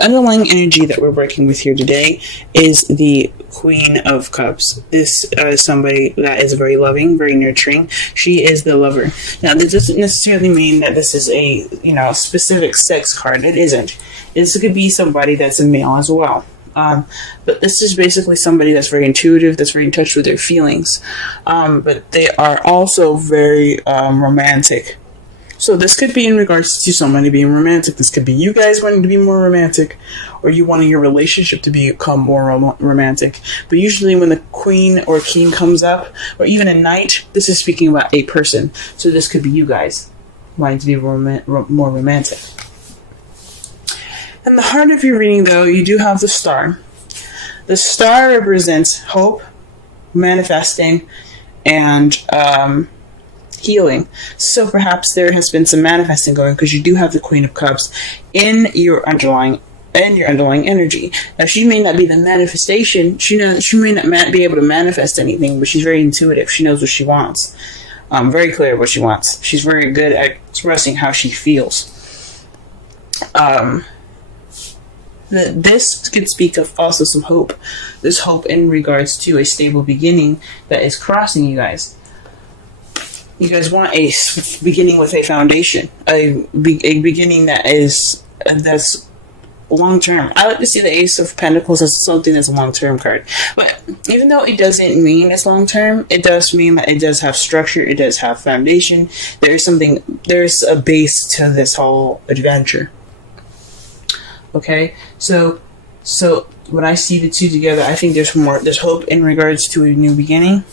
the underlying energy that we're working with here today is the Queen of Cups. This is somebody that is very loving, very nurturing. She is the lover. Now, this doesn't necessarily mean that this is a, specific sex card. It isn't. This could be somebody that's a male as well. But this is basically somebody that's very intuitive, that's very in touch with their feelings. But they are also very romantic. So this could be in regards to somebody being romantic. This could be you guys wanting to be more romantic, or you wanting your relationship to become more romantic. But usually when the queen or king comes up, or even a knight, this is speaking about a person. So this could be you guys wanting to be more romantic. In the heart of your reading, though, you do have the star. The star represents hope, manifesting, and healing. So perhaps there has been some manifesting going, because you do have the Queen of Cups in your underlying energy. Now, she may not be the manifestation. She may not be able to manifest anything, but she's very intuitive. She knows what she wants. Very clear what she wants. She's very good at expressing how she feels. This could speak of also some hope. This hope in regards to a stable beginning that is crossing you guys. You guys want a beginning with a foundation, a beginning that's long term. I like to see the Ace of Pentacles as something that's a long term card. But even though it doesn't mean it's long term, it does mean that it does have structure. It does have foundation. There's a base to this whole adventure. Okay, so when I see the two together, I think there's hope in regards to a new beginning.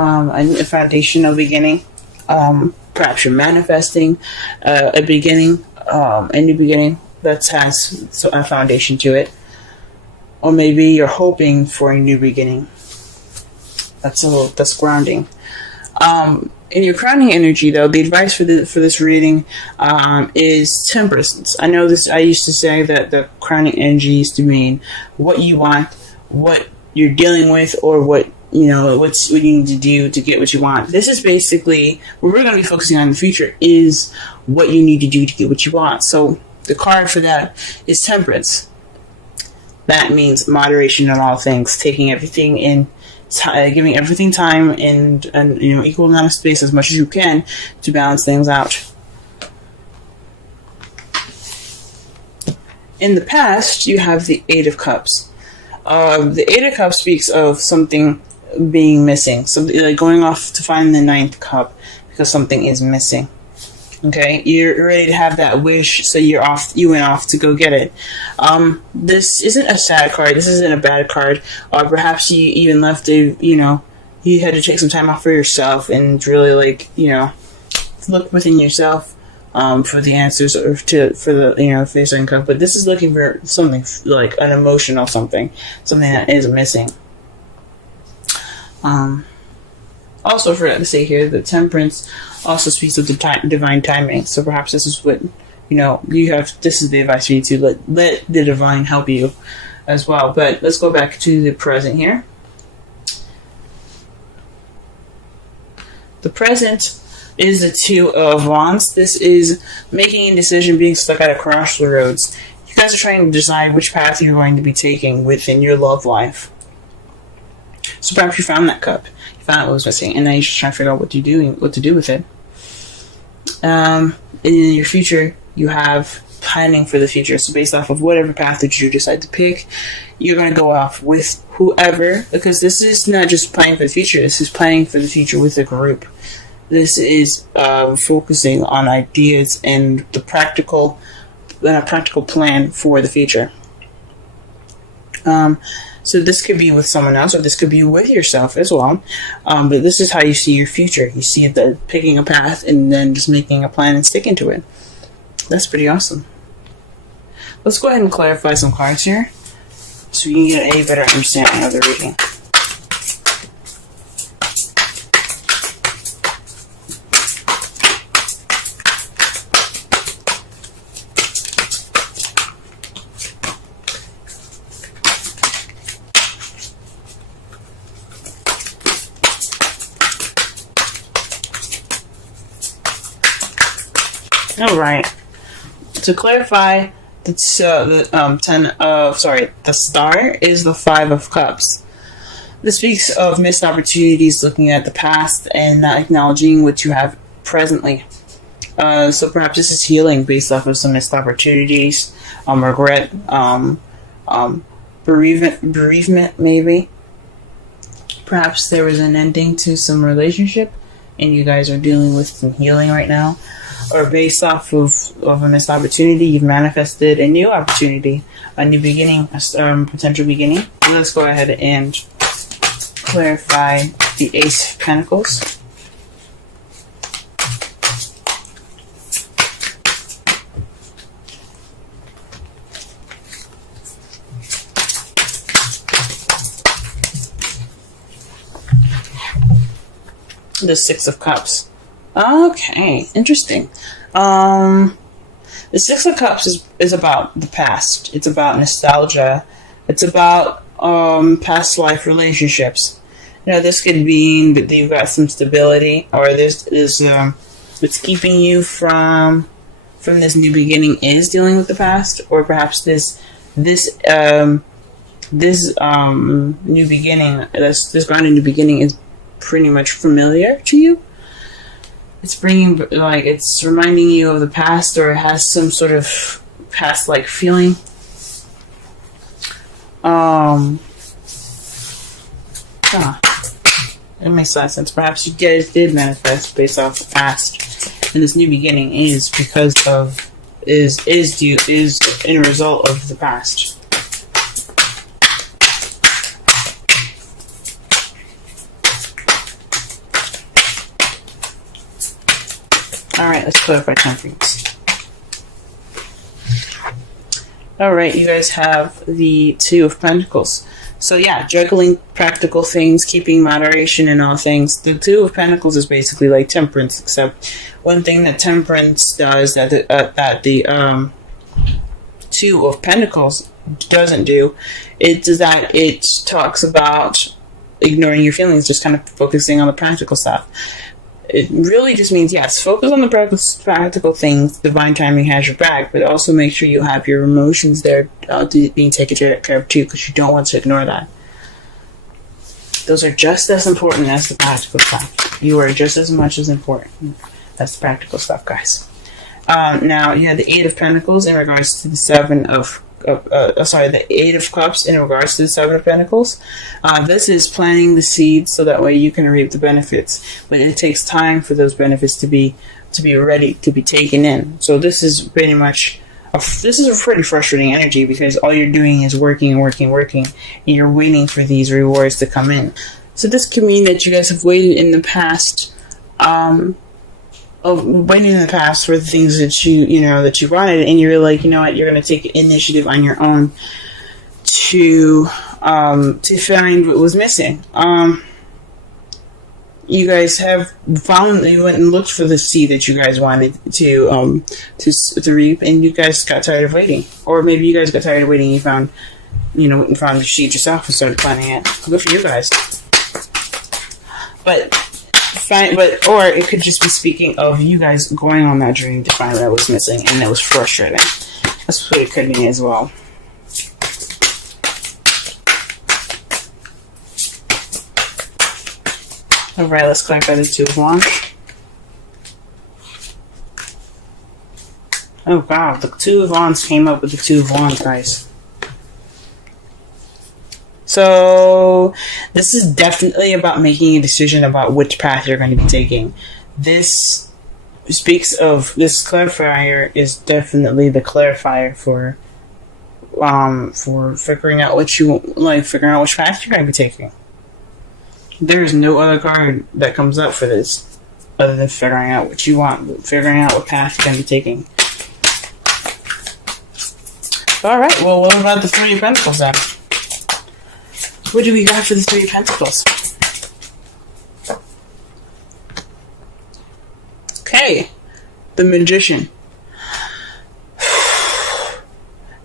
A foundational beginning. Perhaps you're manifesting a beginning, a new beginning that has a foundation to it. Or maybe you're hoping for a new beginning. That's grounding. In your crowning energy, though, the advice for this reading is temperance. I know this. I used to say that the crowning energy used to mean what you want, what you're dealing with, or what you need to do to get what you want. This is basically what we're going to be focusing on in the future, is what you need to do to get what you want. So the card for that is temperance. That means moderation in all things, taking everything in, giving everything time and equal amount of space as much as you can to balance things out. In the past, you have the Eight of Cups. The Eight of Cups speaks of something being missing, something like going off to find the ninth cup because something is missing. Okay, you're ready to have that wish, so you went off to go get it. This isn't a sad card. This isn't a bad card. Or perhaps you even left you had to take some time off for yourself and really look within yourself for the answers, or for the certain cup. But this is looking for something like an emotional something that is missing. Also, forgot to say here that temperance also speaks of the divine timing. So perhaps this is what you have. This is the advice you need to let the divine help you as well. But let's go back to the present here. The present is the Two of Wands. This is making a decision, being stuck at a crossroads. You guys are trying to decide which path you're going to be taking within your love life. So perhaps you found that cup. You found out what was missing, and now you're just trying to figure out what to do with it. And in your future, you have planning for the future. So based off of whatever path that you decide to pick, you're going to go off with whoever, because this is not just planning for the future. This is planning for the future with a group. This is focusing on ideas and the practical plan for the future. So this could be with someone else, or this could be with yourself as well. But this is how you see your future. You see the picking a path and then just making a plan and sticking to it. That's pretty awesome. Let's go ahead and clarify some cards here, so you can get a better understanding of the reading. Alright, to clarify The star is the Five of Cups. This speaks of missed opportunities, looking at the past and not acknowledging what you have presently. So perhaps this is healing based off of some missed opportunities, regret, bereavement, maybe. Perhaps there was an ending to some relationship, and you guys are dealing with some healing right now. Or based off of a missed opportunity, you've manifested a new opportunity, a new beginning, a potential beginning. Let's go ahead and clarify the Ace of Pentacles. The Six of Cups. Okay, interesting. The Six of Cups is about the past. It's about nostalgia. It's about past life relationships. You know, this could mean that you've got some stability, or what's keeping you from this new beginning is dealing with the past, or perhaps this new beginning, this grounded new beginning is pretty much familiar to you. It's it's reminding you of the past, or it has some sort of past-like feeling. It makes a lot of sense. Perhaps you guys did manifest based off the past, and this new beginning is because of is in a result of the past. Alright, let's clarify temperance. Alright, you guys have the Two of Pentacles. So yeah, juggling practical things, keeping moderation in all things. The Two of Pentacles is basically like temperance, except one thing that temperance does that the Two of Pentacles doesn't do, is that it talks about ignoring your feelings, just kind of focusing on the practical stuff. It really just means, yes, focus on the practical things. Divine timing has your back, but also make sure you have your emotions there being taken care of too, because you don't want to ignore that. Those are just as important as the practical stuff. You are just as much as important as the practical stuff, guys. Now, you have the Eight of Pentacles in regards to the the Eight of Cups in regards to the Seven of Pentacles. This is planting the seeds so that way you can reap the benefits, but it takes time for those benefits to be ready to be taken in. So this is pretty much a pretty frustrating energy, because all you're doing is working, and you're waiting for these rewards to come in. So this could mean that you guys have waited in the past, for the things that you wanted, and you're like, you know what, you're going to take initiative on your own to find what was missing. You guys have you went and looked for the seed that you guys wanted to reap, and you guys got tired of waiting, or maybe you guys got tired of waiting and you found the seed yourself and started planting it. Good for you guys. Or it could just be speaking of you guys going on that journey to find what was missing, and it was frustrating. That's what it could mean as well. Alright, let's clarify the Two of Wands. Oh wow, the Two of Wands came up with the Two of Wands, guys. So this is definitely about making a decision about which path you're going to be taking. This speaks of, this clarifier is definitely the clarifier for figuring out which path you're going to be taking. There is no other card that comes up for this other than figuring out what you want, figuring out what path you're going to be taking. Alright, well, what about the Three of Pentacles then? What do we got for the Three of Pentacles? Okay, the Magician.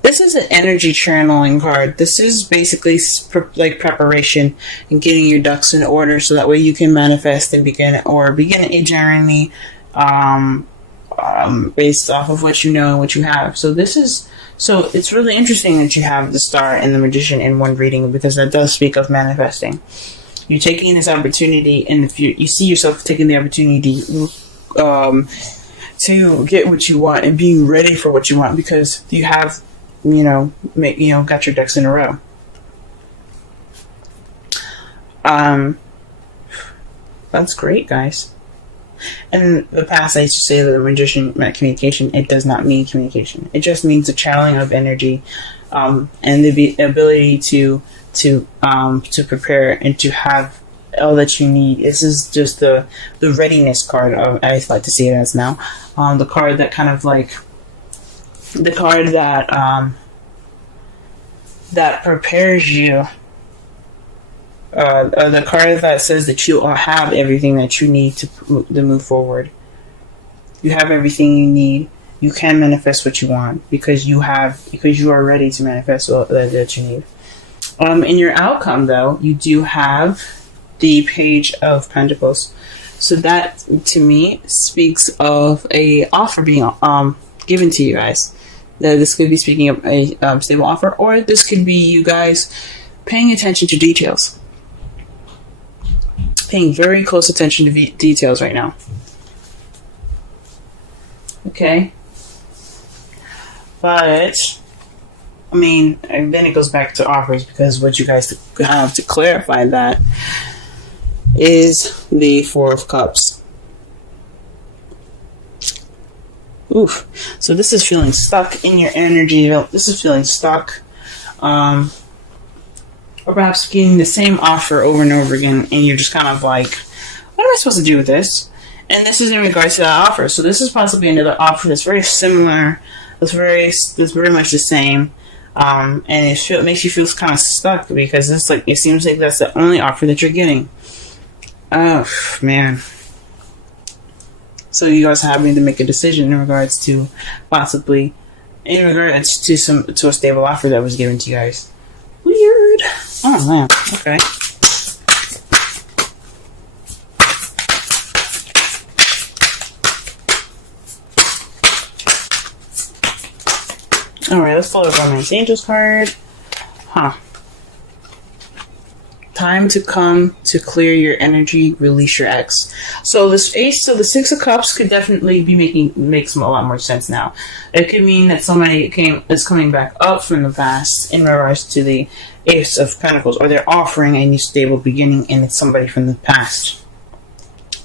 This is an energy channeling card. This is basically like preparation and getting your ducks in order so that way you can manifest and begin a journey, based off of what you know and what you have. So it's really interesting that you have the Star and the Magician in one reading, because that does speak of manifesting. You're taking this opportunity, and if you see yourself taking the opportunity to get what you want and being ready for what you want, because you have, got your ducks in a row. That's great, guys. And in the past, I used to say that the Magician meant communication. It does not mean communication. It just means the channeling of energy, and the ability to prepare and to have all that you need. This is just the readiness card. I like to see it as now. The card that kind of like the card that prepares you. The card that says that you have everything that you need to move forward. You have everything you need. You can manifest what you want because you are ready to manifest all that you need. In your outcome, though, you do have the Page of Pentacles. So that, to me, speaks of a offer being given to you guys. This could be speaking of a stable offer, or this could be you guys paying attention to details. Paying very close attention to details right now. Okay. But, I mean, and then it goes back to offers, because what you guys have to clarify that is the Four of Cups. Oof. So this is feeling stuck in your energy. This is feeling stuck. Or perhaps getting the same offer over and over again, and you're just kind of like, what am I supposed to do with this? And this is in regards to that offer. So this is possibly another offer that's very similar, that's very much the same, and it makes you feel kind of stuck, because it's like, it seems like that's the only offer that you're getting. Oh man. So you guys are having to make a decision in regards to possibly, in regards to a stable offer that was given to you guys. Weird. Oh man. Okay. Alright, let's pull the Romance Angels card. Time to come to clear your energy, release your ex. So the Six of Cups could definitely be makes a lot more sense now. It could mean that somebody is coming back up from the past in regards to the Ace of Pentacles, or they're offering a new stable beginning, and it's somebody from the past.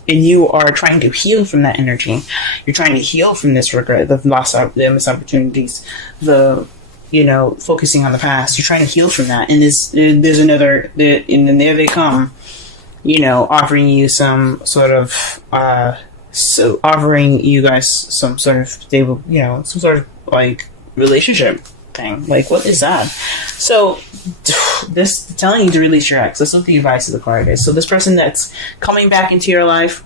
And you are trying to heal from that energy. You're trying to heal from this regret, the missed opportunities, focusing on the past. You're trying to heal from that. And there's another, and then there they come, offering you some sort of, offering you guys some sort of stable, some sort of like relationship thing. Like, what is that? So, this telling you to release your ex. That's what the advice of the card is. So this person that's coming back into your life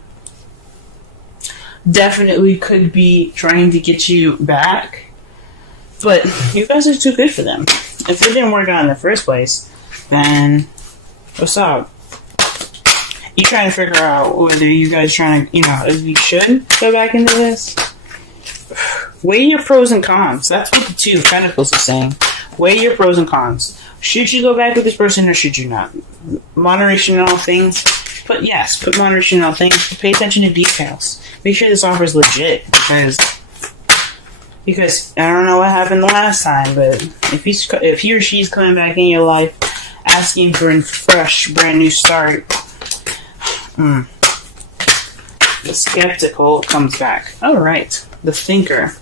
definitely could be trying to get you back, but you guys are too good for them. If it didn't work out in the first place, then what's up? You trying to figure out whether you guys trying to, if you should go back into this. Weigh your pros and cons. That's what the Two of Pentacles is saying. Weigh your pros and cons. Should you go back with this person, or should you not? Moderation in all things. But yes, put moderation in all things. Pay attention to details. Make sure this offer is legit, because I don't know what happened the last time, but if he or she's coming back in your life asking for a fresh, brand new start, the skeptical comes back. All right, the Thinker.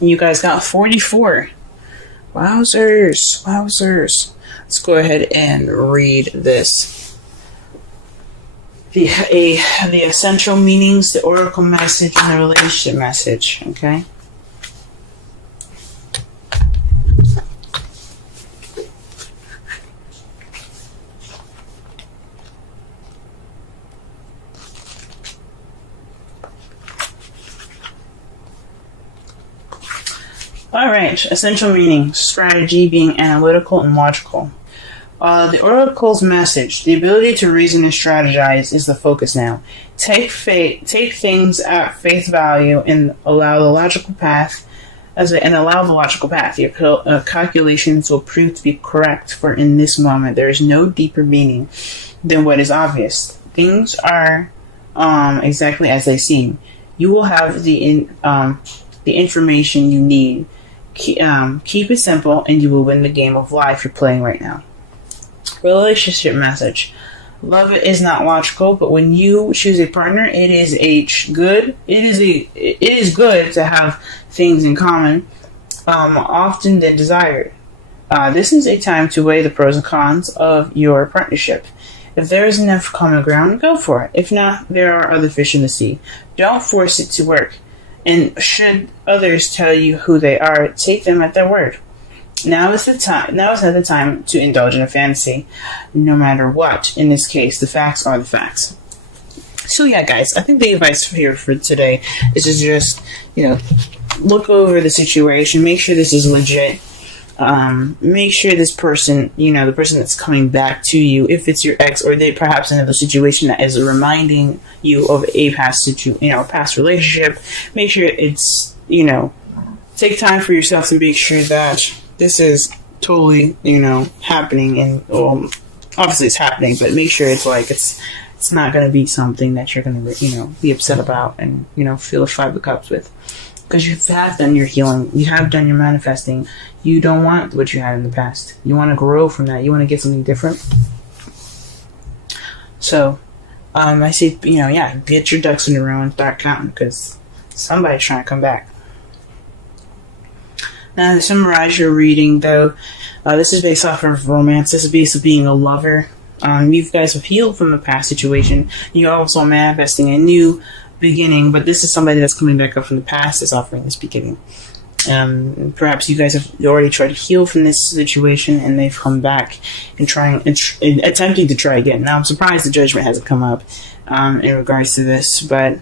You guys got 44. Wowzers. Let's go ahead and read this. The essential meanings, the oracle message, and the relationship message. Okay. Alright, essential meaning, strategy, being analytical and logical. The Oracle's message: the ability to reason and strategize is the focus now. Take things at face value and allow the logical path. Your calculations will prove to be correct. For in this moment, there is no deeper meaning than what is obvious. Things are exactly as they seem. You will have the information you need. Keep it simple, and you will win the game of life you're playing right now. Relationship message: love is not logical, but when you choose a partner, it is good to have things in common, often than desired. This is a time to weigh the pros and cons of your partnership. If there is enough common ground, go for it. If not, there are other fish in the sea. Don't force it to work. And should others tell you who they are, take them at their word. Now is not the time to indulge in a fantasy, no matter what. In this case, the facts are the facts. So yeah, guys, I think the advice here for today is to just, look over the situation, make sure this is legit. Make sure this person, the person that's coming back to you, if it's your ex or they perhaps another situation that is reminding you of a past past relationship, make sure it's, take time for yourself to make sure that this is totally, happening, and obviously it's happening, but make sure it's not going to be something that you're going to, be upset about and, feel the 5 of cups with. Because you have done your healing. You have done your manifesting. You don't want what you had in the past. You want to grow from that. You want to get something different. So, I say, get your ducks in a row and start counting, because somebody's trying to come back. Now, to summarize your reading, though, this is based off of romance. This is based on being a lover. You guys have healed from the past situation. You're also manifesting a new beginning, but this is somebody that's coming back up from the past is offering this beginning. Perhaps you guys have already tried to heal from this situation, and they've come back and attempting to try again. Now, I'm surprised the judgment hasn't come up in regards to this, but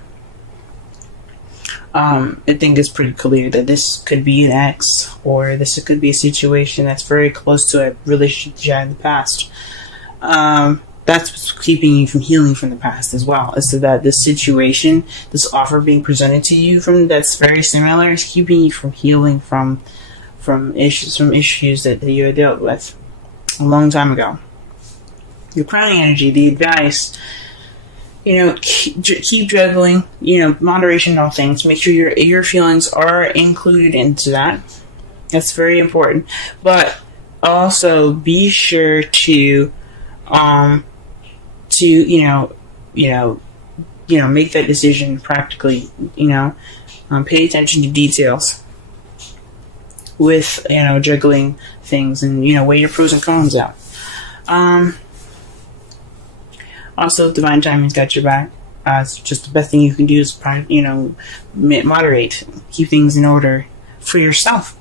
I think it's pretty clear that this could be an ex, or this could be a situation that's very close to a relationship you had in the past. That's what's keeping you from healing from the past as well. Is so that this situation, this offer being presented to you that's very similar, is keeping you from healing from issues that you had dealt with a long time ago. Your crowning energy, the advice, keep juggling, moderation in all things. Make sure your feelings are included into that. That's very important. But also be sure to make that decision practically, pay attention to details with, juggling things, and, weigh your pros and cons out. Also, divine timing's got your back. It's just the best thing you can do is, moderate, keep things in order for yourself.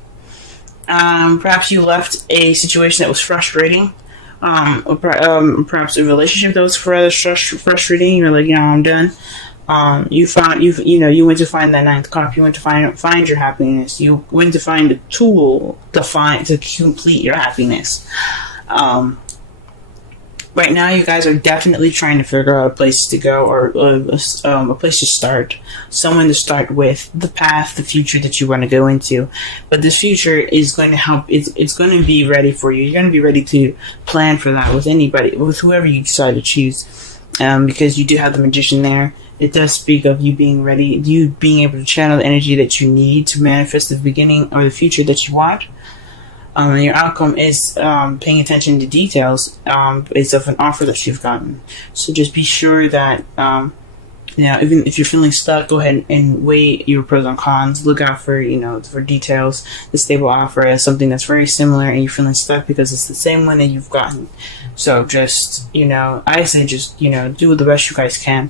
Perhaps you left a situation that was frustrating. Perhaps a relationship that was rather frustrating. You're like, I'm done. You went to find that ninth cup. You went to find your happiness. You went to find a tool to complete your happiness. Right now, you guys are definitely trying to figure out a place to go, or a place to start, someone to start with, the path, the future that you want to go into. But this future is going to help. It's going to be ready for you. You're going to be ready to plan for that with whoever you decide to choose, because you do have the magician there. It does speak of you being ready, you being able to channel the energy that you need to manifest the beginning or the future that you want. And your outcome is paying attention to details based off an offer that you've gotten. So just be sure that, even if you're feeling stuck, go ahead and weigh your pros and cons. Look out for, for details. The stable offer is something that's very similar, and you're feeling stuck because it's the same one that you've gotten. So just, I say just, do the best you guys can.